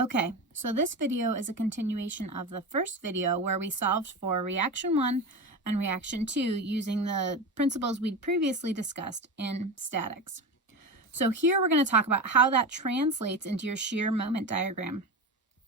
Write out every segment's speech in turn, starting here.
Okay, so this video is a continuation of the first video where we solved for reaction 1 and reaction 2 using the principles we'd previously discussed in statics. So here we're going to talk about how that translates into your shear moment diagram.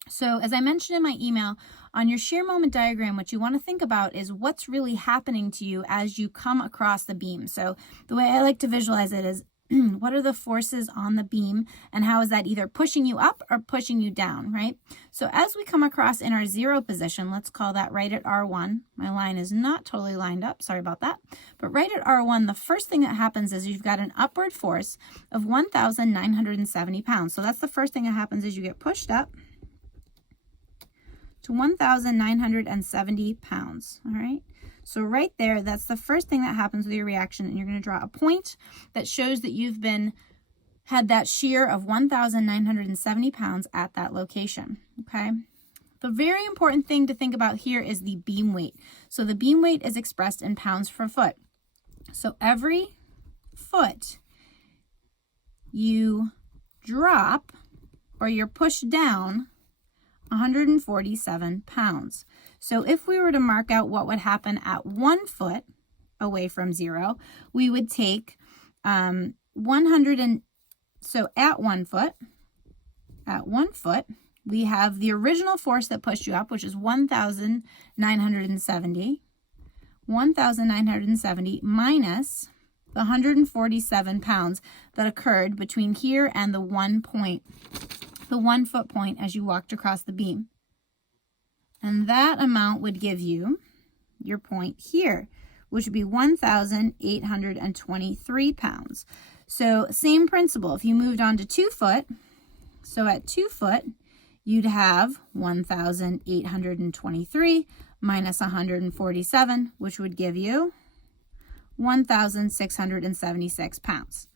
So as I mentioned in my email, on your shear moment diagram, what you want to think about is what's really happening to you as you come across the beam. So the way I like to visualize it is what are the forces on the beam and how is that either pushing you up or pushing you down, right? So as we come across in our 0 position, let's call that right at R1. My line is not totally lined up, sorry about that. But right at R1, the first thing that happens is you've got an upward force of 1,970 pounds. So that's the first thing that happens is you get pushed up to 1,970 pounds, all right? So right there, that's the first thing that happens with your reaction, and you're going to draw a point that shows that you've had that shear of 1,970 pounds at that location, okay? The very important thing to think about here is the beam weight. So the beam weight is expressed in pounds per foot. So every foot you drop or you're pushed down 147 pounds. So if we were to mark out what would happen at 1 foot away from 0, we would take so at 1 foot, we have the original force that pushed you up, which is 1,970 minus the 147 pounds that occurred between here and the 1 foot point as you walked across the beam. And that amount would give you your point here, which would be 1,823 pounds. So same principle, if you moved on to 2 foot, so at 2 foot, you'd have 1,823 minus 147, which would give you 1,676 pounds.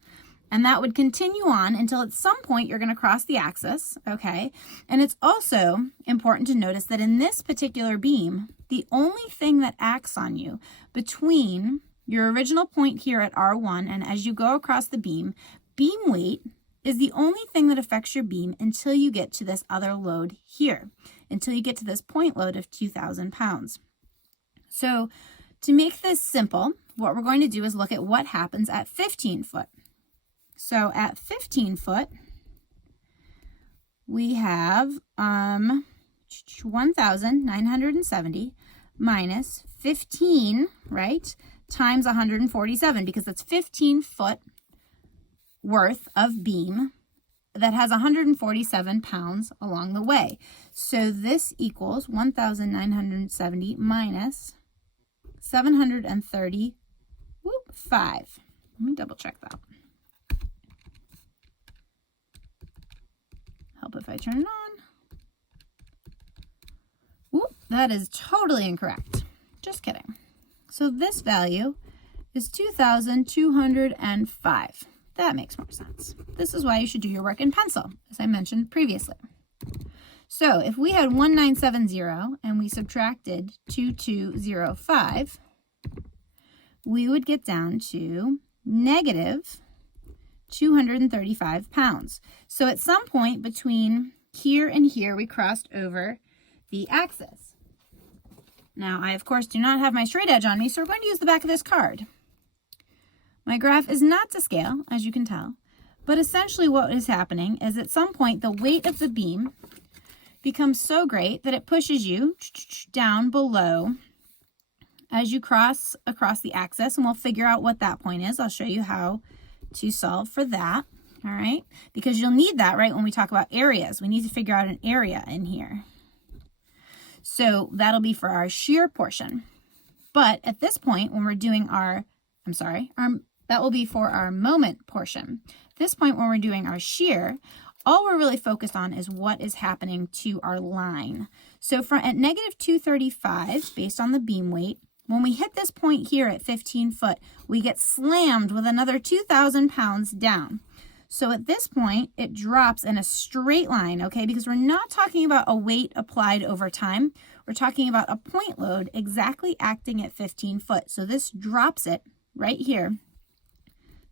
And that would continue on until at some point you're going to cross the axis, okay? And it's also important to notice that in this particular beam, the only thing that acts on you between your original point here at R1 and as you go across the beam weight is the only thing that affects your beam until you get to this other load here, until you get to this point load of 2,000 pounds. So to make this simple, what we're going to do is look at what happens at 15 foot. So at 15 foot, we have 1,970 minus 15, right, times 147, because that's 15 foot worth of beam that has 147 pounds along the way. So this equals 1,970 minus 735. Let me double check that. Help if I turn it on. Whoop, that is totally incorrect. Just kidding. So this value is 2,205. That makes more sense. This is why you should do your work in pencil, as I mentioned previously. So if we had 1,970 and we subtracted 2,205, we would get down to negative 235 pounds. So at some point between here and here, we crossed over the axis. Now, I, of course, do not have my straight edge on me, so we're going to use the back of this card. My graph is not to scale, as you can tell, but essentially what is happening is at some point, the weight of the beam becomes so great that it pushes you down below as you cross across the axis, and we'll figure out what that point is. I'll show you how to solve for that, all right? Because you'll need that, right, when we talk about areas. We need to figure out an area in here. So that'll be for our shear portion. But at this point, when we're doing that will be for our moment portion. At this point, when we're doing our shear, all we're really focused on is what is happening to our line. So at negative 235, based on the beam weight, when we hit this point here at 15 foot, we get slammed with another 2,000 pounds down. So at this point, it drops in a straight line, okay? Because we're not talking about a weight applied over time. We're talking about a point load exactly acting at 15 foot. So this drops it right here.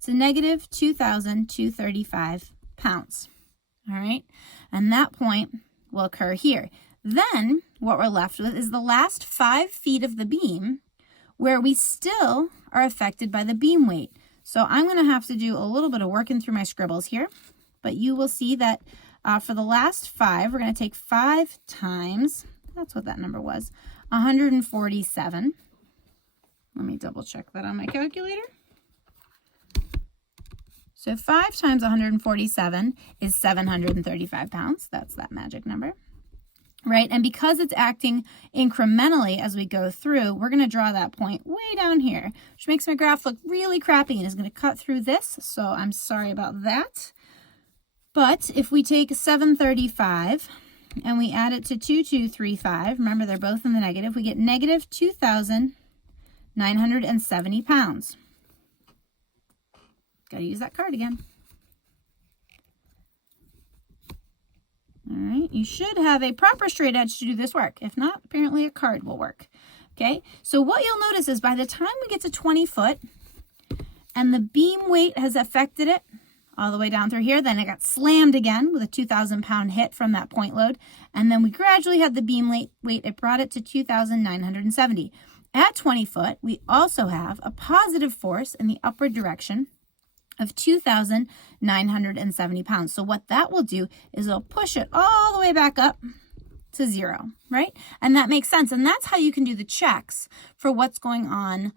So negative 2,235 pounds. all right? And that point will occur here. Then what we're left with is the last 5 feet of the beam where we still are affected by the beam weight. So I'm going to have to do a little bit of working through my scribbles here, but you will see that for the last 5, we're going to take 5 times, that's what that number was, 147. Let me double check that on my calculator. So 5 times 147 is 735 pounds. That's that magic number, right? And because it's acting incrementally as we go through, we're going to draw that point way down here, which makes my graph look really crappy and is going to cut through this. So I'm sorry about that. But if we take 735 and we add it to 2235, remember they're both in the negative, we get negative 2,970 pounds. Got to use that card again. All right, you should have a proper straight edge to do this work. If not, apparently a card will work. Okay, so what you'll notice is by the time we get to 20 foot and the beam weight has affected it all the way down through here, then it got slammed again with a 2,000 pound hit from that point load. And then we gradually had the beam weight, it brought it to 2,970. At 20 foot, we also have a positive force in the upward direction of 2,970 pounds. So what that will do is it'll push it all the way back up to 0, right? And that makes sense. And that's how you can do the checks for what's going on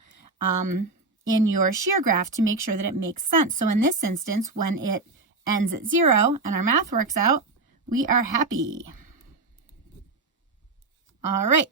in your shear graph to make sure that it makes sense. So in this instance, when it ends at 0 and our math works out, we are happy. All right.